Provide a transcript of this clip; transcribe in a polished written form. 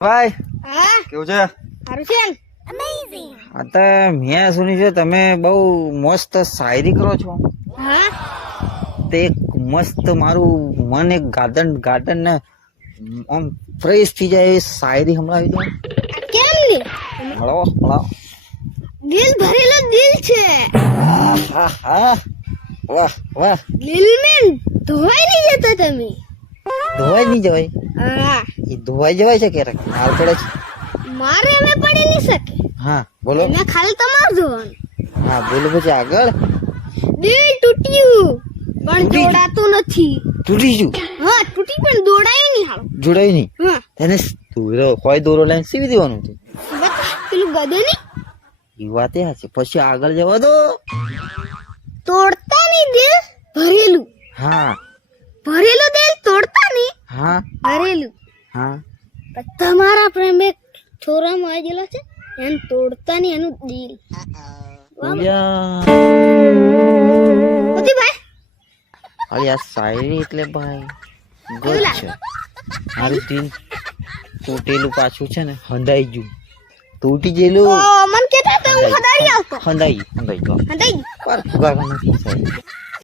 ભાઈ હા કેવું છે? સારું છે ને? અમેઝિંગ. અત્યારે મેં સુન્યું છે તમે બહુ મસ્ત શાયરી કરો છો. હા તે એક મસ્ત મારું મન એક ગાર્ડન ને આમ ફ્રેશ થઈ જાય એ શાયરી સંભળાવી દો. કેમ નહીં? મળો દિલ ભરેલો દિલ છે. હા હા વાહ વાહ. દિલ મેં ધોવાઈ નહીં જતા તમે. ધોવાઈ નહીં જવાય? હા એ ધોવાઈ જવાય છે ક્યારેક માર પડે છે. મારે અમે પડી નહીં શકે. હા બોલો. અમે ખાલી તમારે ધોવાનું. હા બોલો પછી આગળ. દિલ તૂટ્યું પણ તૂટી ગયું? જોડાતું નથી. તૂટી ગયું? હા તૂટી પણ દોડાયું નહીં હાલો. જોડાયું નહીં? હા એને દોરો કોઈ દોરો લાઈન સીવી દેવાનું હતું. પેલું ગધે નહીં એ વાત એ છે પછી આગળ જવા દો. તોડતા નહીં દિલ ભરેલું. હા ભરેલું દિલ તોડતા નહીં હા ભરેલું. હા તમારા પ્રેમ એક છોરામાં આવેલો છે એને તોડતા નહીં એનું દિલ. બોલ્યા. મોતી ભાઈ અરે આ શાયરી એટલે ભાઈ કેવું ગોડ લાગે? છે. મારું દિલ તૂટેલું પાછું છે ને હંધાઈ ગયું. તૂટી ગયેલું મન કેતા તો હું હદારી આવતો હંધાઈ ગયું. હદાઈ પર ફુગાવા નથી શાયરી.